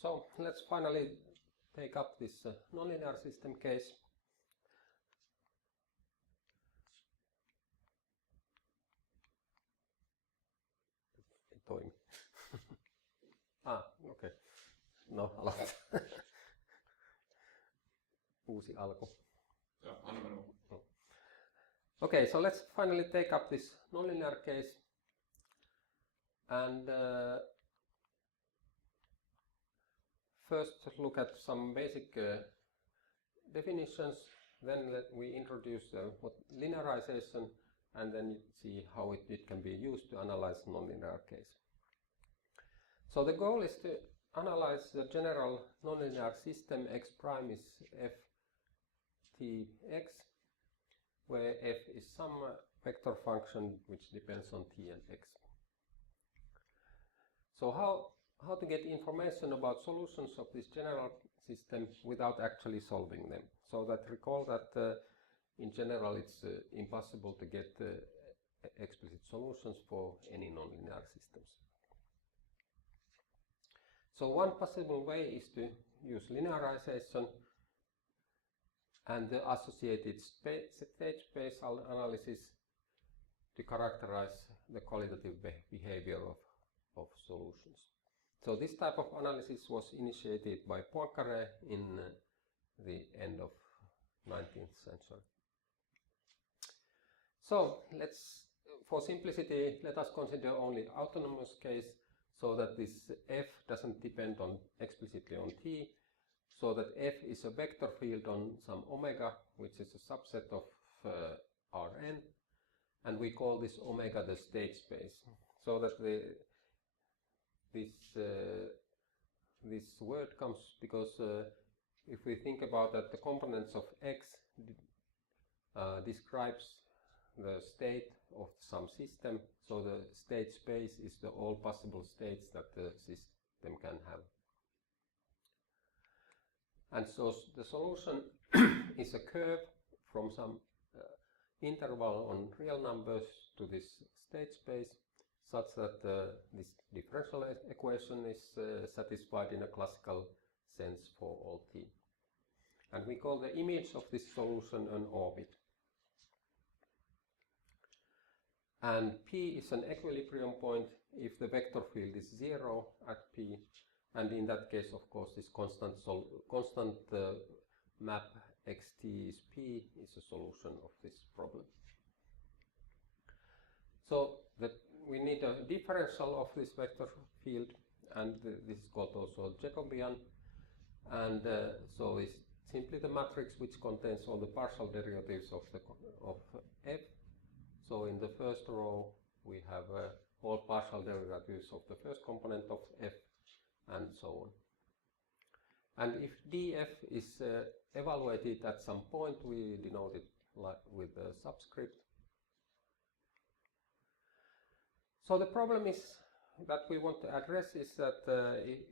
So let's finally take up this nonlinear system case. Ei toimi. Okay. No, aloitetaan. Uusi alku. Okay, so let's finally take up this nonlinear case. And first look at some basic definitions. Then we introduce linearization, and then see how it can be used to analyze nonlinear case. So the goal is to analyze the general nonlinear system x prime is f t x, where f is some vector function which depends on t and x. So how to get information about solutions of this general system without actually solving them? So that recall that in general it's impossible to get explicit solutions for any nonlinear systems. So one possible way is to use linearization and the associated state space analysis to characterize the qualitative behavior of solutions. So this type of analysis was initiated by Poincaré in the end of 19th century. So for simplicity, let us consider only autonomous case, so that this f doesn't depend explicitly on t, so that f is a vector field on some omega, which is a subset of Rn, and we call this omega the state space. So that this word comes because if we think about that the components of x describes the state of some system, so the state space is the all possible states that the system can have. And so the solution is a curve from some interval on real numbers to this state space, such that this differential equation is satisfied in a classical sense for all t. And we call the image of this solution an orbit. And P is an equilibrium point if the vector field is 0 at P, and in that case, of course, this constant map xt is P is a solution of this problem. So we need a differential of this vector field, and this is called also Jacobian, and so it's simply the matrix which contains all the partial derivatives of f. So in the first row we have all partial derivatives of the first component of f, and so on. And if df is evaluated at some point, we denote it with a subscript. So the problem is that we want to address is that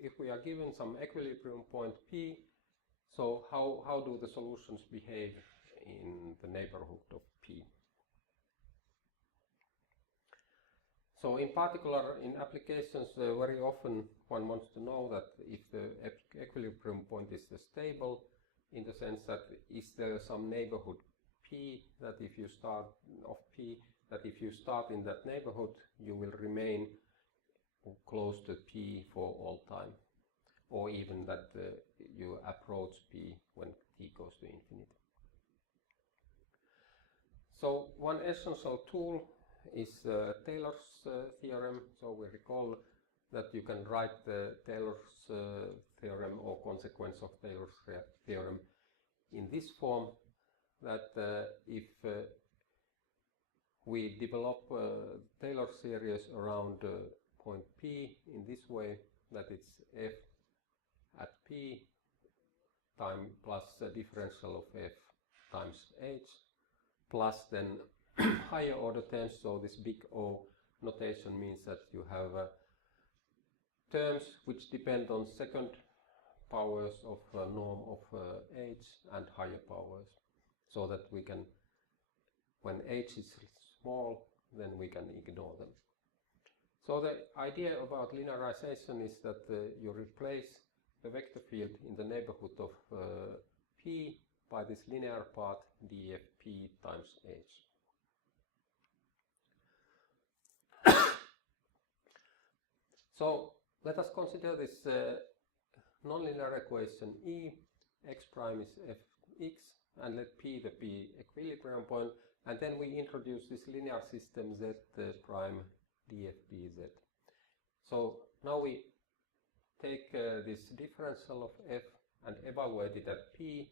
if we are given some equilibrium point P, so how do the solutions behave in the neighborhood of P? So in particular, in applications, very often one wants to know that if the equilibrium point is stable, in the sense that is there some neighborhood P that if you start in that neighborhood, you will remain close to P for all time, or even that you approach P when t goes to infinity. So one essential tool is Taylor's theorem. So we recall that you can write the Taylor's theorem or consequence of Taylor's theorem in this form, that if we develop Taylor series around point P in this way, that it's f at P time plus a differential of f times h, plus then higher order terms, so this big O notation means that you have terms which depend on second powers of norm of h and higher powers, so that we can, when h is small, then we can ignore them. So the idea about linearization is that you replace the vector field in the neighborhood of P by this linear path dfp times h. So let us consider this nonlinear equation E, x prime is fx, and let P the P equilibrium point, and then we introduce this linear system z prime dfdz. So now we take this differential of f and evaluate it at P.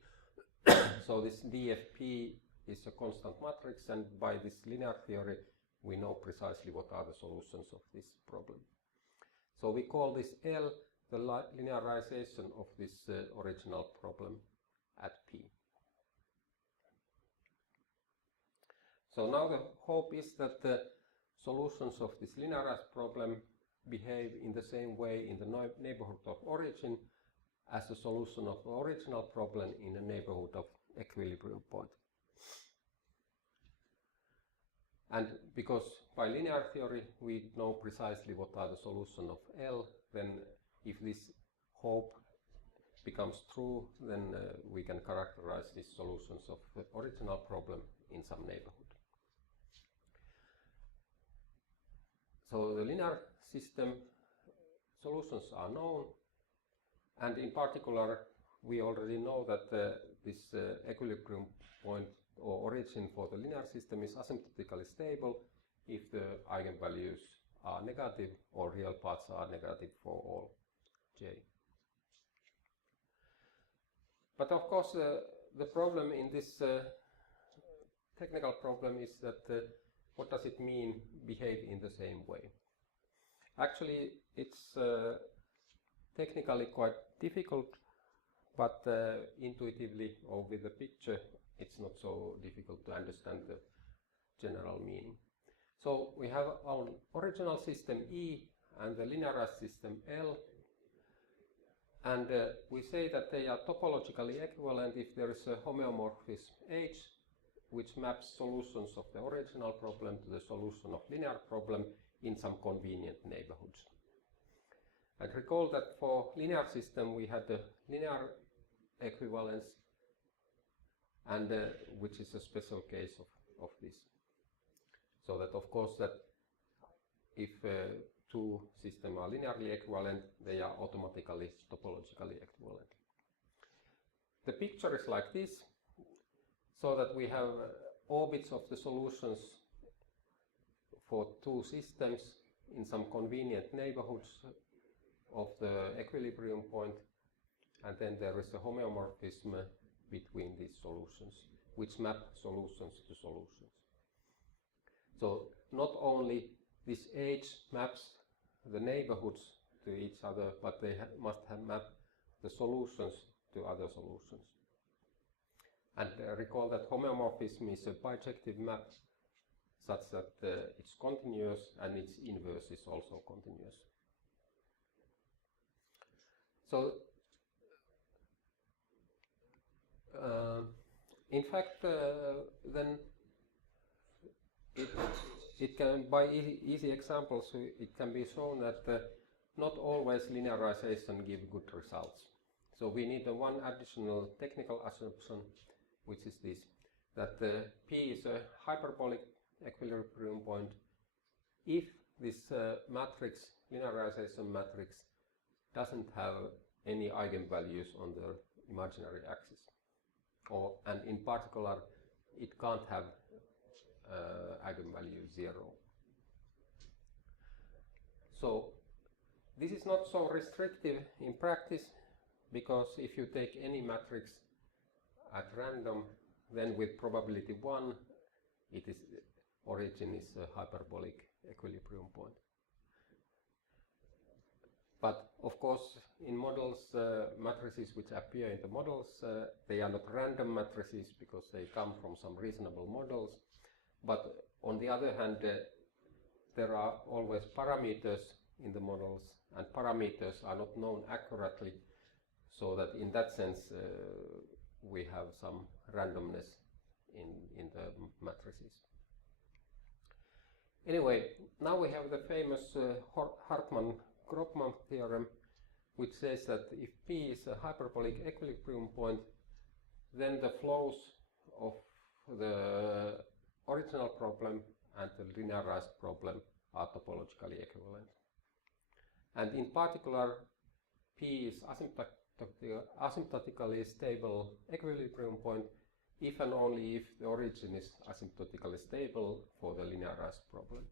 So this dfp is a constant matrix, and by this linear theory we know precisely what are the solutions of this problem. So we call this L the linearization of this original problem at P. So now the hope is that the solutions of this linearized problem behave in the same way in the neighborhood of origin as the solution of the original problem in the neighborhood of equilibrium point. And because by linear theory we know precisely what are the solutions of L, then if this hope becomes true, then we can characterize these solutions of the original problem in some neighborhood. So the linear system solutions are known, and in particular we already know that this equilibrium point or origin for the linear system is asymptotically stable if the eigenvalues are negative or real parts are negative for all j. But of course the problem in this technical problem is that what does it mean behave in the same way? Actually it's technically quite difficult, but intuitively or with the picture it's not so difficult to understand the general meaning. So we have our original system E and the linearized system L, and we say that they are topologically equivalent if there is a homeomorphism H which maps solutions of the original problem to the solution of linear problem in some convenient neighborhoods. And recall that for linear system we had the linear equivalence, and which is a special case of this. So that of course that if two systems are linearly equivalent, they are automatically topologically equivalent. The picture is like this, so that we have orbits of the solutions for two systems in some convenient neighborhoods of the equilibrium point, and then there is a homeomorphism between these solutions which map solutions to solutions. So not only this H maps the neighborhoods to each other, but they must have mapped the solutions to other solutions. And recall that homeomorphism is a bijective map such that it's continuous and its inverse is also continuous. So in fact then it can, by easy examples, it can be shown that not always linearization gives good results. So we need one additional technical assumption, which is this, that P is a hyperbolic equilibrium point if this matrix, linearization matrix, doesn't have any eigenvalues on the imaginary axis. And in particular, it can't have eigenvalue 0. So this is not so restrictive in practice, because if you take any matrix at random, then with probability 1, origin is a hyperbolic equilibrium point. But of course, in models, matrices which appear in the models, they are not random matrices because they come from some reasonable models. But on the other hand, there are always parameters in the models, and parameters are not known accurately, so that in that sense we have some randomness in the matrices. Anyway, now we have the famous Hartmann-Grobman theorem, which says that if P is a hyperbolic equilibrium point, then the flows of the original problem and the linearized problem are topologically equivalent. And in particular, P is asymptotically stable equilibrium point if and only if the origin is asymptotically stable for the linearized problem.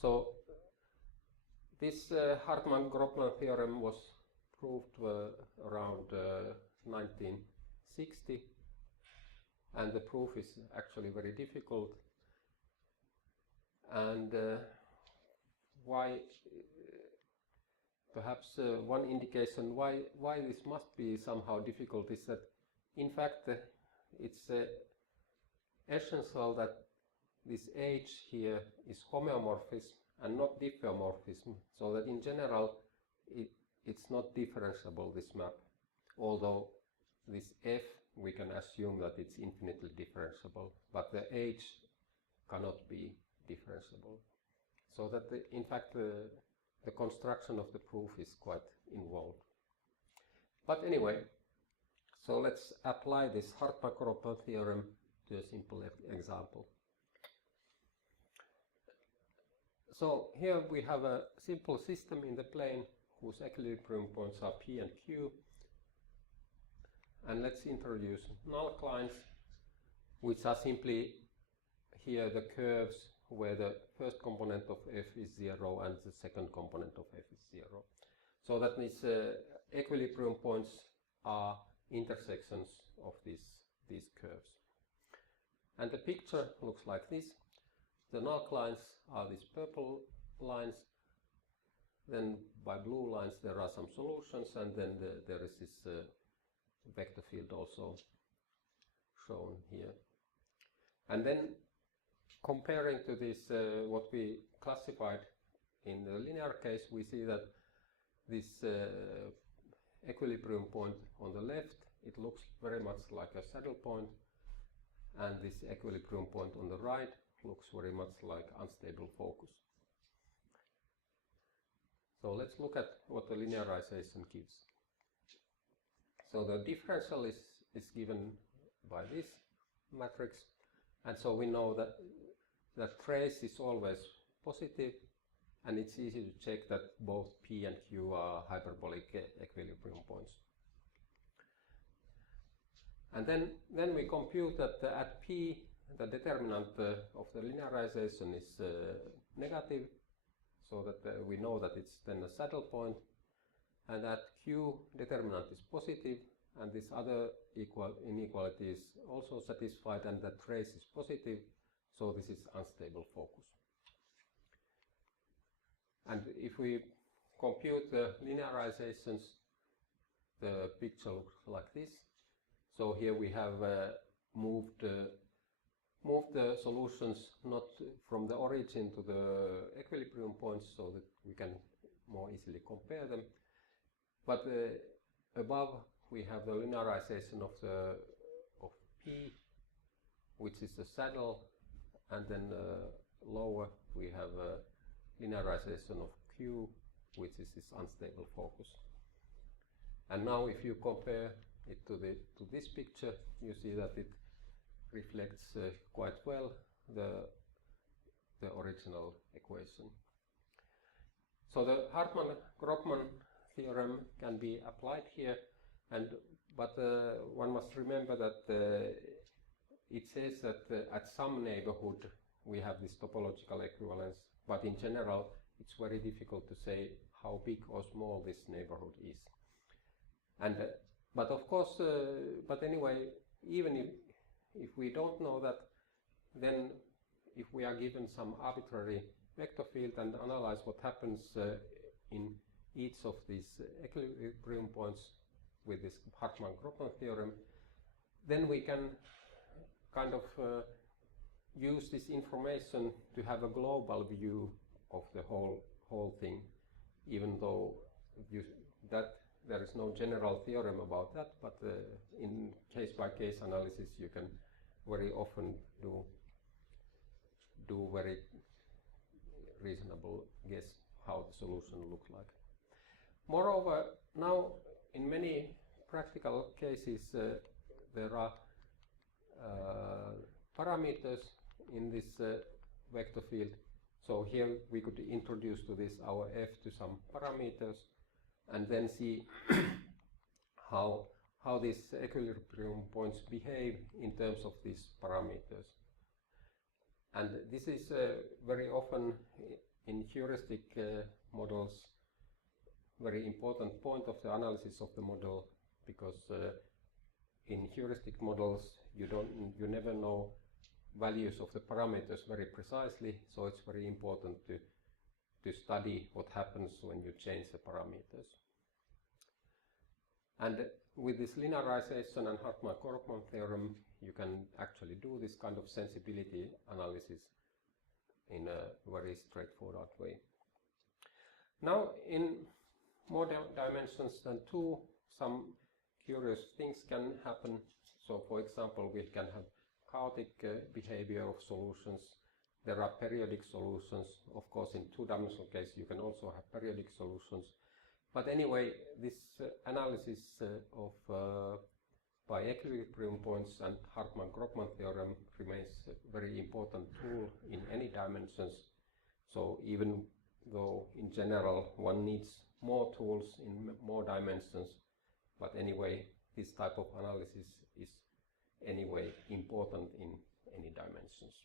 So this Hartman-Grobman theorem was proved around 1960, and the proof is actually very difficult. And why? Perhaps one indication why this must be somehow difficult is that, in fact, it's essential that this H here is homeomorphism and not diffeomorphism, so that in general it's not differentiable, this map, although this F we can assume that it's infinitely differentiable, but the H cannot be differentiable. So that in fact the construction of the proof is quite involved. But anyway, so let's apply this Hartman-Grobman theorem to a simple example. So here we have a simple system in the plane whose equilibrium points are P and Q. And let's introduce null lines, which are simply here the curves where the first component of f is 0 and the second component of f is 0. So that these equilibrium points are intersections of these curves. And the picture looks like this. The null lines are these purple lines. Then by blue lines there are some solutions, and then there is this vector field also shown here. And then comparing to this what we classified in the linear case, we see that this equilibrium point on the left, it looks very much like a saddle point, and this equilibrium point on the right looks very much like unstable focus. So let's look at what the linearization gives. So the differential is given by this matrix, and so we know that trace is always positive, and it's easy to check that both P and Q are hyperbolic equilibrium points. And then we compute that at P the determinant of the linearization is negative, so that we know that it's then a saddle point, and at Q determinant is positive, and this other inequality is also satisfied, and the trace is positive, so this is unstable focus. And if we compute the linearizations, the picture looks like this. So here we have moved the solutions not from the origin to the equilibrium points, so that we can more easily compare them. But above we have the linearization of P, which is the saddle, and then lower we have linearization of Q, which is this unstable focus. And now if you compare it to this picture, you see that it reflects quite well the original equation. So the Hartman-Grobman theorem can be applied here, but one must remember that it says that at some neighborhood we have this topological equivalence, but in general it's very difficult to say how big or small this neighborhood is. And but of course, but anyway, even if we don't know that, then if we are given some arbitrary vector field and analyze what happens in each of these equilibrium points with this Hartman-Grobman theorem, then we can kind of use this information to have a global view of the whole thing, even though there is no general theorem about that, but in case-by-case analysis you can very often do very reasonable guess how the solution looks like. Moreover, now in many practical cases there are parameters in this vector field. So here we could introduce to this our f to some parameters and then see how these equilibrium points behave in terms of these parameters. And this is very often in heuristic models very important point of the analysis of the model, because in heuristic models you never know values of the parameters very precisely, so it's very important to study what happens when you change the parameters. And with this linearization and Hartman-Korpman theorem, you can actually do this kind of sensibility analysis in a very straightforward way. Now, in more dimensions than 2, some curious things can happen. So, for example, we can have chaotic behavior of solutions. There are periodic solutions. Of course, in 2-dimensional case, you can also have periodic solutions. But anyway, this analysis of by equilibrium points and Hartman-Korpman theorem remains a very important tool in any dimensions. So even though in general one needs more tools in more dimensions, but anyway, this type of analysis is anyway important in any dimensions.